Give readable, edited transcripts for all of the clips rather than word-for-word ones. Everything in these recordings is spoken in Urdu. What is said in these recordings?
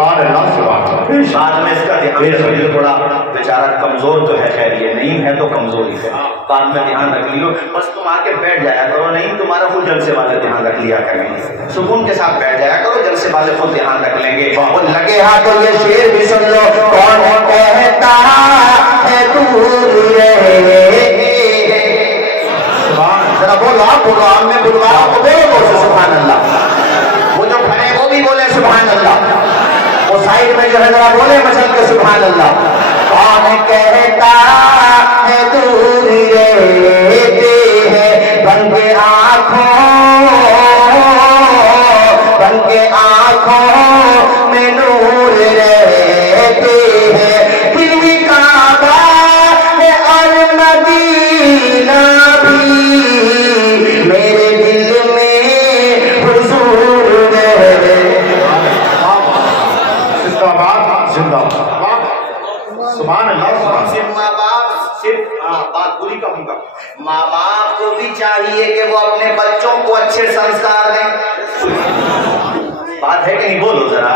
سبحان اللہ بعد میں اس کا دھیان تھوڑا بیچارہ کمزور تو ہے، خیر یہ نہیں ہے تو کمزوری ہے، بعد میں دھیان رکھ لیو، بس تم آ کے بیٹھ جایا کرو، نہیں تمہارا خود جلسے والے دھیان رکھ لیا کریں گے، سکون کے ساتھ بیٹھ جایا کرو، جلسے والے خود دھیان رکھ لیں گے۔ اور لگے ہاں تو یہ شعر بھی سن لو، کون کہتا ہے دور رہے، ذرا بولو آپ، بولو آپ میں بلوا کو بولو سبحان اللہ، وہ جو کھڑے وہ بھی بولے سبحان اللہ، وہ سائڈ میں جو ہے ذرا بولے مچل کے سبحان اللہ۔ کون کہتا ہے دور رہتے ہیں بن کے آنکھوں میں نور رہتے ہیں، دل کعبہ ہے اور مدینہ بھی میرے دل میں حضور رہتے ہیں۔ سبحان اللہ۔ صرف ماں باپ، صرف بات بری کہوں گا، ماں باپ کو بھی چاہیے کہ وہ اپنے بچوں کو اچھے سنسکار دیں، بات ہے کہ نہیں؟ بولو ذرا،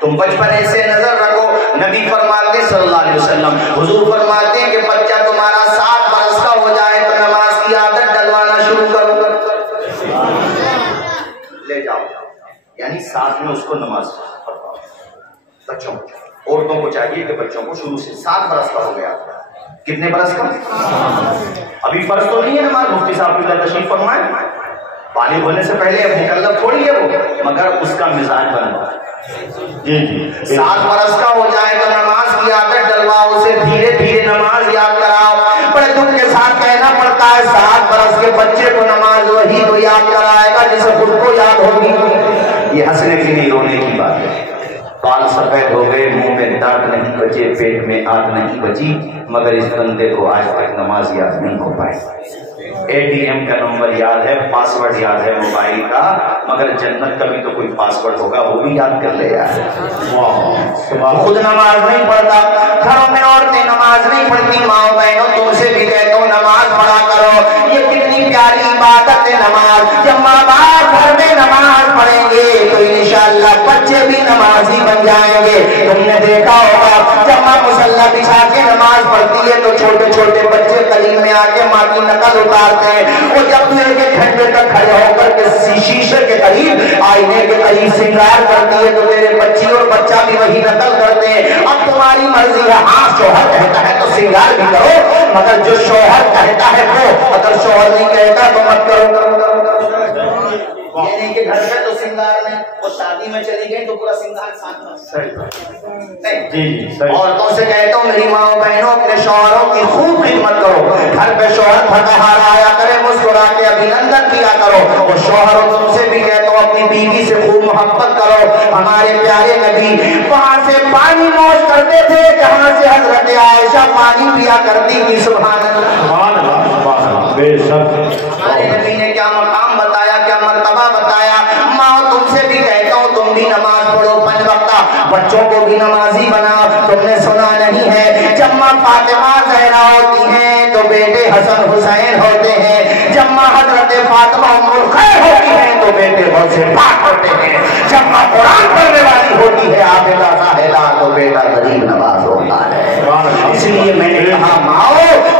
تم بچپنے سے نظر رکھو، نبی فرماتے صلی اللہ علیہ وسلم، حضور فرماتے ہیں کہ بچہ تمہارا 7 برس کا ہو جائے تو نماز کی عادت ڈلوانا شروع کرو، لے جاؤ، یعنی ساتھ میں اس کو نماز پڑھاؤ بچوں کو۔ عورتوں کو چاہیے کہ بچوں کو شروع سے 7 برس کا ہو گیا، کتنے برس کا؟ ابھی فرض تو نہیں ہے نماز، مفتی صاحب کی تشریف فرمائے، بالغ ہونے سے پہلے مکلف تھوڑی ہے وہ، مگر اس کا مزاج بنا جی 7 برس کا ہو جائے تو نماز کی عادت ڈلواؤ، اسے دھیرے دھیرے نماز یاد کراؤ۔ بڑے دکھ کے ساتھ کہنا پڑتا ہے 7 برس کے بچے کو نماز وہی تو یاد کرائے گا جسے خود کو یاد ہوگی۔ یہ ہنسنے کی نہیں رونے کی بات ہے۔ بال سفید ہو گئے، منہ میں دانت نہیں بچے، پیٹ میں آگ نہیں بچی، مگر اس بندے کو آج تک نماز یاد نہیں ہو پائی۔ ATM کا نمبر یاد ہے، پاس ورڈ یاد ہے موبائل کا، مگر جنت کا بھی تو کوئی پاس ورڈ ہوگا، وہ بھی یاد کر لے یار۔ خود نماز نہیں پڑھتا، گھروں میں عورتیں نماز نہیں پڑھتی، ماں بہنوں تم سے بھی کہتا ہوں نماز پڑھا کرو، یہ کتنی پیاری عبادت ہے نماز۔ جب ماں باپ گھر میں نماز پڑھیں گے تو انشاءاللہ بچے بھی نمازی بن جائیں گے۔ تم نے دیکھا ہوگا جب ماں مصلی بچھا کے نماز پڑھتی ہے تو چھوٹے چھوٹے بچے قریب میں آ کے ماں کی نقل اتارتے ہیں، اور جب تو 1 گھنٹے تک کھڑے ہو کر کے شیشے کے قریب، آئینے کے قریب سنگار کرتی ہے تو میرے بچی اور بچہ بھی وہی نقل کرتے ہیں۔ اب تمہاری مرضی ہے، ہاں شوہر کہتا ہے تو سنگار بھی کرو، مگر جو شوہر کہتا ہے وہ، اگر شوہر نہیں کہتا تو مت کرو۔ یہ نہیں کہ گھر میں تو سنگار میں، وہ شادی میں چلی گئی تو پورا سنگار ساتھ نہیں۔ عورتوں سے کہتا ہوں میری ماں بہنوں اپنے شوہروں کی خوب خدمت کرو، گھر پہ شوہر تھکا ہارا آیا کرے مسکرا کے ابھینندن کیا کرو، اور شوہروں تم سے بھی کہتا ہوں اپنی بیوی سے خوب محبت کرو۔ ہمارے پیارے نبی وہاں سے پانی نوش کرتے تھے جہاں سے حضرت عائشہ پانی پیا کرتی تھی، سبحان اللہ۔ بے شک ہمارے نبی نے کیا مقام بتایا، کیا مرتبہ بتایا۔ ماں تم سے بھی کہتا ہوں تم بھی نماز پڑھو 5 وقتہ، بچوں کو بھی نمازی بناؤ۔ تم نے سنا نہیں ہے جب ماں فاطمہ زہرا ہوتی ہیں تو بیٹے حسن حسین ہوتے ہیں، جب ماں حضرت فاطمہ ام الخیر ہوتی ہیں تو بیٹے بہت سے پاک ہوتے ہیں، جب ماں قرآن پڑھنے والی ہوتی ہے عابدہ ساحلہ تو بیٹا غریب نواز ہوتا ہے۔ اس لیے میں نے کہا ماؤ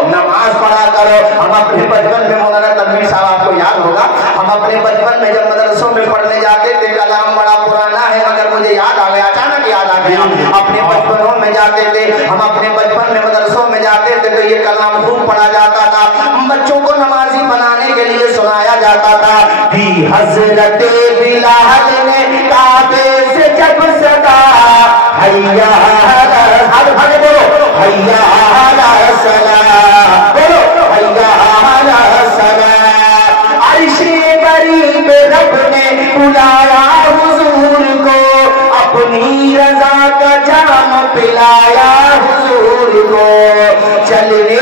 نماز پڑھا کرو۔ ہم اپنے بچپن میں، مولانا تنویر صاحب آپ کو یاد ہوگا، ہم اپنے بچپن میں جب مدرسوں میں پڑھنے جاتے تھے، کلام بڑا پرانا ہے مگر مجھے یاد آ گیا، اچانک یاد آ گیا، اپنے بچپنوں میں جاتے تھے ہم، اپنے بچپن میں مدرسوں میں جاتے تھے تو یہ کلام خوب پڑھا جاتا تھا، بچوں کو نمازی بنانے کے لیے سنایا جاتا تھا۔ بھی حضرت بلال نے کعبے سے جب صدا حیا ہر بھاگے بولو حیا علی صلاۃ، بولو حیا علی صلاۃ، عرش قریب رب نے بلایا حضور کو، اپنی رضا کا جام پلایا حضور کو، چلنے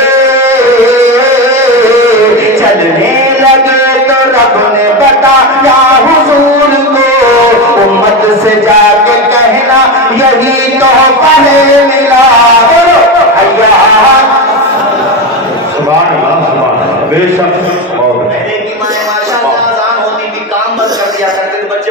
لگے تو رب نے بتایا حضور کو، امت سے جا کے کہنا یہی تحفہ ملا، سبحان اللہ سبحان اللہ بے شک۔ اور پہلے کی مائیں ماشاءاللہ اذان ہوتی تھی کام بند کر دیا کرتے تھے، بچے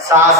7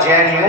JNU,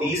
30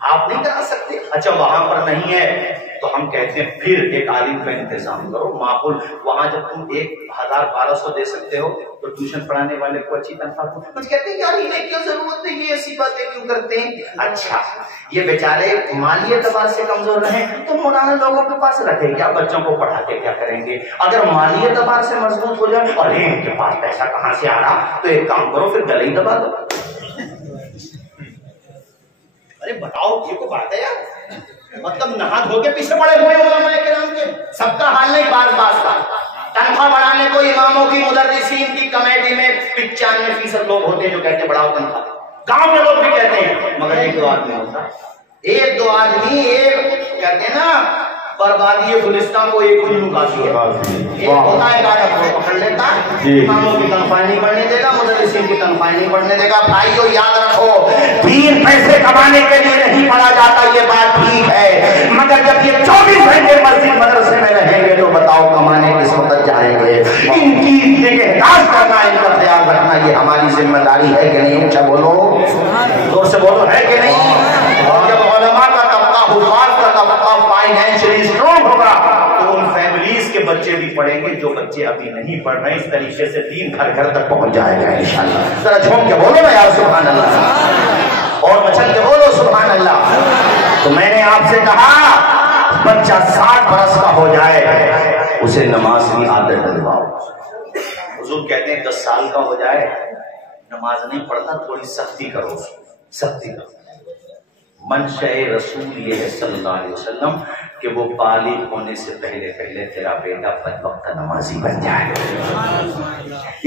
آپ نہیں کرا سکتے؟ اچھا وہاں پر نہیں ہے تو ہم کہتے ہیں پھر ایک عالم کا انتظام کرو معقول. وہاں جب تم 1000-1200 دے سکتے ہو تو ٹیوشن پڑھانے والے کو اچھی تنخواہ دو. کچھ کہتے ہیں یار انہیں کیا ضرورت ہے, یہ ایسی باتیں کیوں کرتے ہیں؟ اچھا یہ بیچارے مالی اعتبار سے کمزور رہیں تو مولانا لوگوں کے پاس رکھے کیا, بچوں کو پڑھا کے کیا کریں گے؟ اگر مالی اعتبار سے مضبوط ہو جائے اور ان کے پاس پیسہ کہاں سے آ رہا, تو ایک کام کرو پھر گلے ہی دبا دو. ارے بتاؤ یہ کو بات ہے یار, مطلب نہا دھو کے پیچھے پڑے ہوئے علماء کرام کے, سب کا حال نہیں باز کا. تنخواہ بڑھانے کو اماموں کی مدرسین کی کمیٹی میں 95% لوگ ہوتے ہیں جو کہتے ہیں بڑھاؤ تنخواہ. گاؤں کے لوگ بھی کہتے ہیں, مگر 1-2 آدمی ہوتا, 1-2 آدمی ایک کہتے ہیں نا بربادی گلستان کو ایک الو کافی ہے. ایک ہوتا ہے گاڑا کو پکڑ لیتا, اماموں کی تنخواہ نہیں بڑھنے دے گا, مدرسین کی تنخواہ نہیں بڑھنے دے گا. بھائیو یاد رکھو, 3 پیسے کمانے کے لیے نہیں پڑھا جاتا, یہ بات ٹھیک ہے, مگر جب یہ 24 گھنٹے مسجد مدرسے میں رہیں گے تو بتاؤ کمانے کس وقت جائیں گے؟ ان کی نگہداشت کرنا, ان کا خیال رکھنا یہ ہماری ذمہ داری ہے کہ نہیں؟ اونچا بولو, زور سے بولو, ہے کہ نہیں؟ اور جب علماء کا طبقہ, حفاظ کا طبقہ فائنینشلی اسٹرانگ ہوگا تو ان فیملیز کے بچے بھی پڑھیں گے جو بچے ابھی نہیں پڑھ رہے. اس طریقے سے دین گھر گھر تک پہنچ جائے گا انشاءاللہ. ذرا جھوم کے بولو نا یار سبحان اللہ, اور مچل کے بولو سبحان اللہ. تو میں نے آپ سے کہا بچہ 60 برس کا ہو جائے اسے نماز کی عادت ڈلواؤ. حضور کہتے ہیں 10 سال کا ہو جائے نماز نہیں پڑھتا, تھوڑی سختی کرو, سختی کرو. منشأ رسول یہ ہے صلی اللہ علیہ وسلم کہ وہ بالغ ہونے سے پہلے تیرا بیٹا 5 وقت نمازی بن جائے.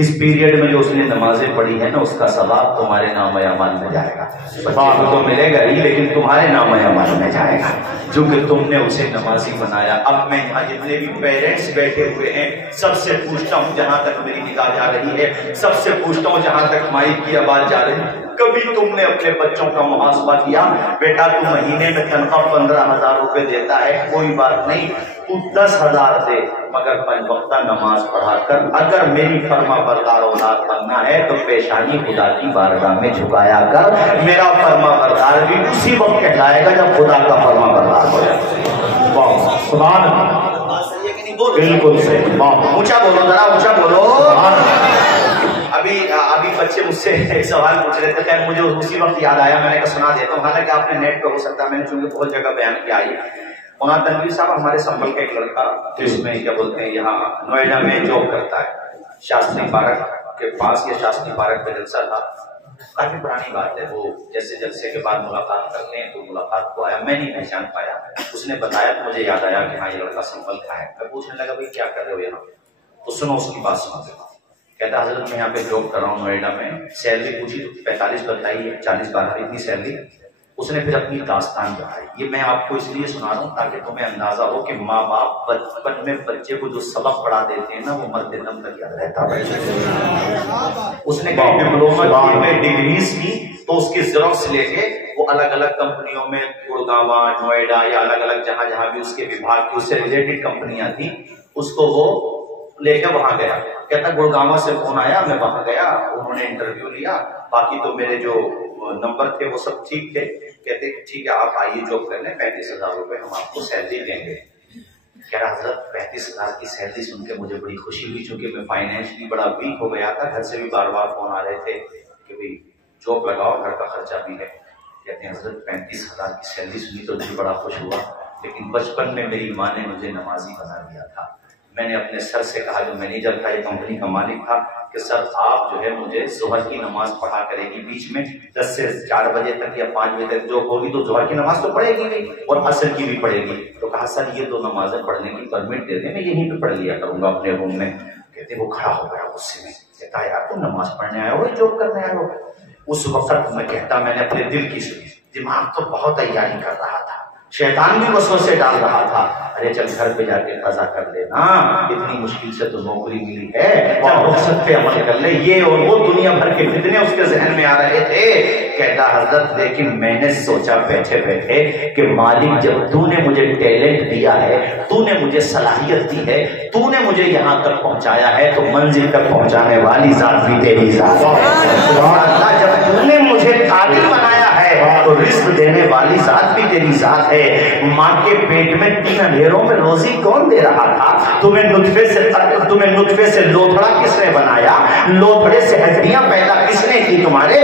اس پیریڈ میں جو اس نے نمازیں پڑھی ہیں نا, اس کا ثواب تمہارے نام اعمال میں جائے گا. بچے کو تو ملے گا ہی لیکن تمہارے نام اعمال میں جائے گا کیونکہ تم نے اسے نمازی بنایا. اب میں یہاں جتنے بھی پیرنٹس بیٹھے ہوئے ہیں سب سے پوچھتا ہوں, جہاں تک میری نگاہ جا رہی ہے سب سے پوچھتا ہوں, جہاں تک مائک کی آواز جا رہی ہے, کبھی تم نے اپنے بچوں کا محاسبہ کیا؟ بیٹا تو مہینے میں تنخواہ 15,000 روپے دیتا ہے, کوئی بات نہیں, تو 10,000 دے مگر 5 وقتہ نماز پڑھا کر. اگر میری فرما بردار اولاد بننا ہے تو پیشانی خدا کی بارگاہ میں جھکایا کر. میرا فرما بردار بھی اسی وقت کہلائے گا جب خدا کا فرما بردار ہو جائے. سبحان اللہ, بالکل صحیح, اونچا بولو, ذرا اونچا بولو. ابھی بچے مجھ سے ایک سوال پوچھ رہے تھے, خیر مجھے اسی وقت یاد آیا, میں نے کہا سنا دیتا ہوں, حالانکہ آپ نے نیٹ پہ ہو سکتا ہے, میں نے چونکہ بہت جگہ بیان کیا ہے. مولانا تنویر صاحب ہمارے سنبھل کا ایک لڑکا جس میں کیا بولتے ہیں یہاں نوئیڈا میں جاب کرتا ہے, شاستری پارک کے پاس, یہ شاستری پارک پہ جلسہ تھا, کافی پرانی بات ہے. وہ جیسے جلسے کے بعد ملاقات کرتے ہیں تو ملاقات کو آیا, میں نہیں پہچان پایا, اس نے بتایا تو مجھے یاد آیا کہ ہاں یہ لڑکا سنبھل کا ہے. میں پوچھنے لگا بھائی کیا کر رہے ہو یہاں پہ, تو سنو اس کی بات سنا دیتا. کہتا حضرت میں یہاں پہ جاب کر رہا ہوں نوئیڈا میں, سیلری پوچھی تو 45 بتائی ہے, 40-42 اتنی سیلری. اس نے پھر اپنی داستان بتائی. یہ میں آپ کو اس لیے سنا رہا ہوں تاکہ تمہیں اندازہ ہو کہ ماں باپ بچپن میں بچے کو جو سبق پڑھا دیتے ہیں نا وہ مرتے دم تک یاد رہتا ہے. اس نے ڈپلوما میں ڈگریز کی تو اس کی زیروکس لے کے وہ الگ الگ کمپنیوں میں, گڑگاؤں, نوئیڈا یا الگ الگ جہاں بھی اس کے وبھاگ کی اس سے ریلیٹڈ کمپنیاں تھیں, اس کو وہ لے کے وہاں گیا. کہتا گڑگاؤں سے فون آیا, میں وہاں گیا, انہوں نے انٹرویو لیا, باقی تو میرے جو نمبر تھے وہ سب ٹھیک تھے. کہتے ٹھیک ہے آپ آئیے جاب کر لیں, 35,000 روپے ہم آپ کو سیلری دیں گے. کہہ رہا حضرت 35,000 کی سیلری سن کے مجھے بڑی خوشی ہوئی, چونکہ میں فائنینشلی بڑا ویک ہو گیا تھا, گھر سے بھی بار بار فون آ رہے تھے کہ بھائی جاب لگاؤ, گھر کا خرچہ بھی ہے. کہتے ہیں حضرت 35,000 کی سیلری سنی تو مجھے بڑا خوش ہوا, لیکن بچپن میں میری ماں نے مجھے نمازی بنا دیا تھا. میں نے اپنے سر سے کہا, جو مینیجر تھا, یہ کمپنی کا مالک تھا, کہ سر آپ جو ہے مجھے ظہر کی نماز پڑھا کرے گی بیچ میں 10 سے 4 بجے تک یا 5 بجے تک جو ہوگی, تو ظہر کی نماز تو پڑھے گی اور عصر کی بھی پڑھے گی. تو کہا سر یہ 2 نمازیں پڑھنے کی پرمٹ دے دیں, میں یہیں پہ پڑھ لیا کروں گا اپنے روم میں. کہتے وہ کھڑا ہو گیا غصے میں, کہتا یار تم نماز پڑھنے آئے ہو یا جاب کرنے آئے ہو؟ اس وقت میں کہتا میں نے اپنے دل کی سنی, دماغ تو بہت تیاری کر رہا تھا, شیطان بھی وسوسے ڈال رہا تھا, ارے چل گھر پہ جا کے قضا کر لینا, اتنی مشکل سے تو نوکری ملی ہے, رخصت پہ عمل کر لے, یہ اور وہ دنیا بھر کے فتنے اس کے ذہن میں آ رہے تھے. کہتا حضرت لیکن میں نے سوچا بیٹھے بیٹھے کہ مالک جب تو نے مجھے ٹیلنٹ دیا ہے, تو نے مجھے صلاحیت دی ہے, تو نے مجھے یہاں تک پہنچایا ہے, تو منزل تک پہنچانے والی ذات بھی تیری ذات ہے. اللہ جب تو نے مجھے قابل بنایا ہے تو رزق دینے والی ذات بھی تیری ذات ہے. ماں کے پیٹ میں 3 اندھیروں میں روزی کون دے رہا تھا؟ تمہیں نطفے سے لوتھڑا کس نے بنایا؟ لوتھڑے سے ہڈیاں پیدا کس نے کی؟ تمہارے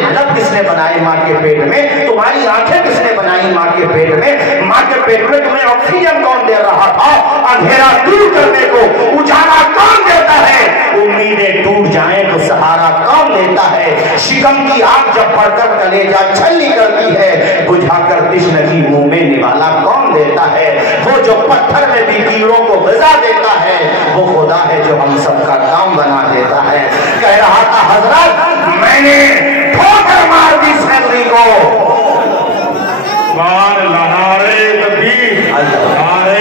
لب کس نے بنائے ماں کے پیٹ میں؟ تمہاری آنکھیں کس نے بنائی ماں کے پیٹ میں؟ ماں کے پیٹ میں تمہیں آکسیجن کون دے رہا تھا؟ اندھیرا دور کرنے کو اجالا کون دیتا ہے؟ امیدیں ٹوٹ جائیں تو سہارا کون لیتا ہے؟ شکم کی آگ جب پڑ کر کلیجہ چھلنی کرتی ہے، بجھا کر تشنگی منہ میں نوالا کون دیتا ہے؟ وہ جو پتھر میں بھی کیڑوں کو غذا دیتا ہے، وہ خدا ہے جو ہم سب کا کام بنا دیتا ہے. کہہ رہا تھا حضرت میں نے ٹھوکر مار دی سیلری کو. سبحان اللہ. نعرہ تکبیر، نعرہ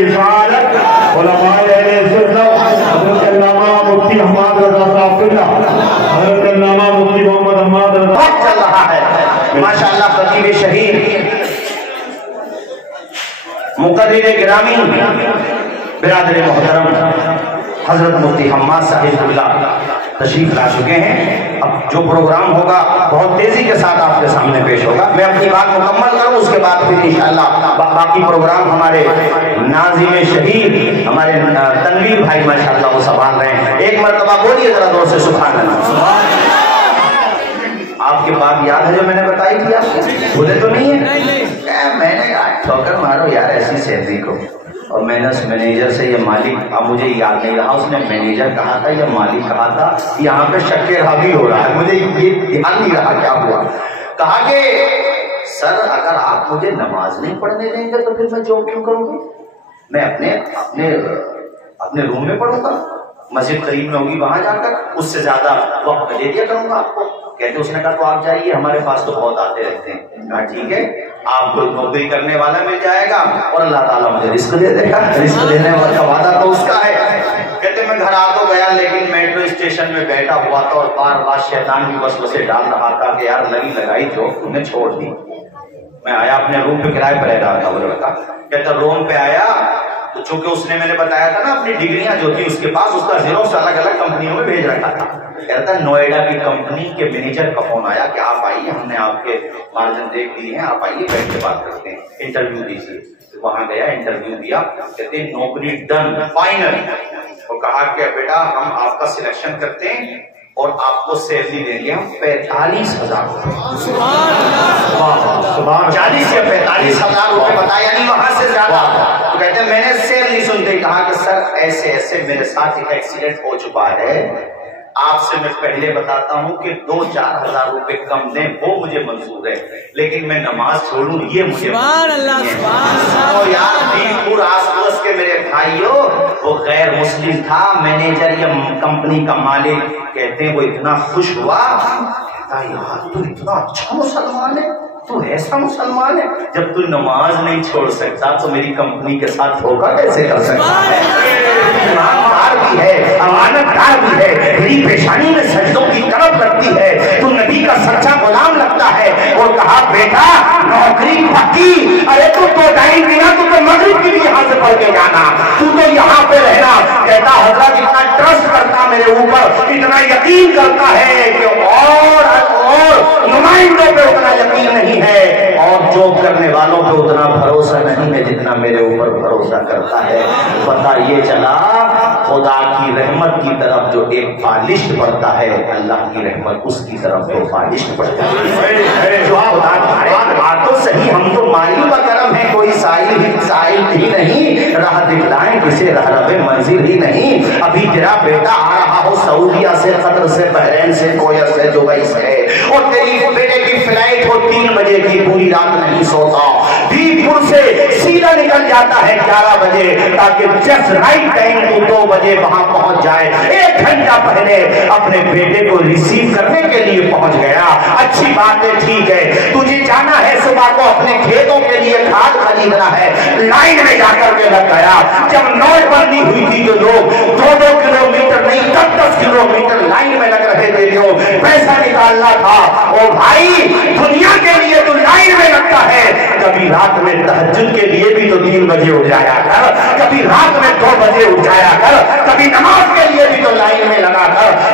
رسالت. علماء اہل سنت حضرت علامہ مفتی محمد رضا صاحب قبلہ، حضرت علامہ مفتی محمد احمد رضا وقت چل رہا ہے. ماشاءاللہ خطیب شہید مقرر گرامی برادر محترم حضرت مفتی حماد صاحب قبلہ تشریف لا چکے ہیں. اب جو پروگرام ہوگا بہت تیزی کے ساتھ آپ کے سامنے پیش ہوگا. میں اپنی بات مکمل کروں، اس کے بعد پھر انشاءاللہ باقی پروگرام ہمارے ناظم شہید ہمارے تنویر بھائی ماشاءاللہ وہ سنبھال رہے ہیں. ایک مرتبہ بولیے ذرا زور سے سبحان اللہ. آپ کے بات یاد ہے جو میں نے بتائی تھی؟ آپ کو بھولے تو نہیں ہے؟ میں نے ٹھوکر مارو یار ایسی سیلری کو. اور میں نے اس مینیجر سے یہ مالک، اب مجھے یاد نہیں رہا اس نے مینیجر کہا تھا یا مالک کہا تھا، یہاں پہ شک راوی ہو رہا ہے، مجھے یہ دھیان نہیں رہا کیا ہوا. کہا کہ سر اگر آپ مجھے نماز نہیں پڑھنے دیں گے تو پھر میں جاب کیوں کروں گا؟ میں اپنے روم میں پڑھوں گا، مسجد قریب میں ہوگی وہاں جا کر اس سے زیادہ وقت میں دے دیا کروں گا آپ کو. کہتے اس نے کہا تو آپ جائیے، ہمارے پاس تو بہت آتے رہتے ہیں. کہا ٹھیک ہے، آپ کو نوکری کرنے والا مل جائے گا اور اللہ تعالیٰ مجھے رزق دے دے گا. رزق دینے کا وعدہ تو اس کا ہے. کہتے میں گھر آ تو گیا لیکن میٹرو اسٹیشن میں بیٹھا ہوا تھا اور بار بار شیطان بھی وسوسے ڈال رہا تھا کہ یار لگی لگائی جو تم نے چھوڑ دی. میں آیا اپنے روم پہ کرائے پہ رہ رہا تھا وہ لڑکا. کہتا روم پہ آیا تو چونکہ اس نے میں نے بتایا تھا نا اپنی ڈگریاں جو تھی اس کے پاس، اس کا زیروکس الگ الگ کمپنیوں میں بھیج رکھا تھا. کہتا نوئیڈا کی کمپنی کے مینیجر کا فون آیا کہ آپ آئیے، ہم نے آپ کے مارجن دیکھ لیے ہیں، آپ آئیے بیٹھ کے بات کرتے ہیں، انٹرویو دیجیے. وہاں گیا، انٹرویو دیا. کہتے ہیں نوکری ڈن فائنل. اور کہا کہ بیٹا ہم آپ کا سلیکشن کرتے ہیں اور آپ کو سیلری دیں گے ہم 45,000 روپے. 40 یا 45,000 روپے بتایا، یعنی وہاں سے زیادہ. تو کہتے ہیں میں نے سیلری سنتے کہا کہ سر ایسے ایسے میرے ساتھ ایک ایکسیڈنٹ ہو چکا ہے، آپ سے میں پہلے بتاتا ہوں کہ 2-4 ہزار روپے کم دیں وہ مجھے منظور ہے، لیکن میں نماز چھوڑوں یہ مجھے منظور ہے. یار دین پور آس پاس کے میرے بھائیوں، وہ غیر مسلم تھا، مینیجر یا کمپنی کا مالک. کہتے ہیں وہ اتنا خوش ہوا، یار تو اتنا اچھا مسلمان ہے، تو ایسا مسلمان ہے، جب تو نماز نہیں چھوڑ سکتا تو میری کمپنی کے ساتھ دھوکہ کیسے کر سکتا ہے؟ ایماندار بھی ہے، امانت دار بھی ہے، میری پیشانی میں سجدوں کی طرف لگتی ہے، تو نبی کا سچا غلام لگتا ہے. اور کہا بیٹا نوکری پکی، ارے تو ٹائم دینا، تو مغرب کی بھی یہاں سے پڑھ کے جانا، تو یہاں پہ رہنا. کہتا حضرت اتنا ٹرسٹ کرتا میرے اوپر، اتنا یقین کرتا ہے کہ اور نمائندوں پہ اتنا یقین نہیں ہے اور جاب کرنے والوں پہ اتنا بھروسہ نہیں ہے جتنا میرے اوپر بھروسہ کرتا ہے. پتہ یہ چلا خدا کی رحمت کی طرف جو ایک بالشت پڑتا ہے، اللہ کی رحمت اس کی طرف دو بالشت پڑتا ہے. جو خدا کی باتوں صحیح، ہم تو مالی و کرم ہے، کوئی سائل ہی نہیں، راہ دکھلائیں کسے راہ رب منزل ہی نہیں. ابھی تیرا بیٹا آ رہا ہو سعودیہ سے، قطر سے، بحرین سے، کویت سے، دبئی سے، اور تیری بیٹے کی فلائٹ ہو 3 بجے کی، پوری رات نہیں سوتا، دیپور سے سیدھا نکل جاتا ہے 11 بجے تاکہ جسٹ رائٹ ٹائم کو 2 بجے وہاں پہنچ جائے. 1 گھنٹہ پہلے اپنے بیٹے کو ریسیو کرنے کے لیے پہنچ گیا. اچھی بات ہے، ٹھیک ہے، تجھے جانا ہے صبح کو اپنے کھیتوں کے لیے کھاد خریدنا ہے، لائن میں جا کر کے لگ گیا. جب نوٹ بندی ہوئی تھی تو لوگ 2-2 کلومیٹر نہیں 10-10 کلومیٹر لائن میں لگ رہے تھے، جو پیسہ نکالنا تھا. او بھائی دنیا کے لیے تو لائن میں لگتا ہے، کبھی رات میں تہجد کے لیے بھی تو 3 بجے اٹھ جایا کر، کبھی رات میں 2 بجے اٹھ جایا کر، کبھی نماز کے لیے بھی تو لائن میں لگا کر،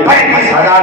35,000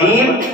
3,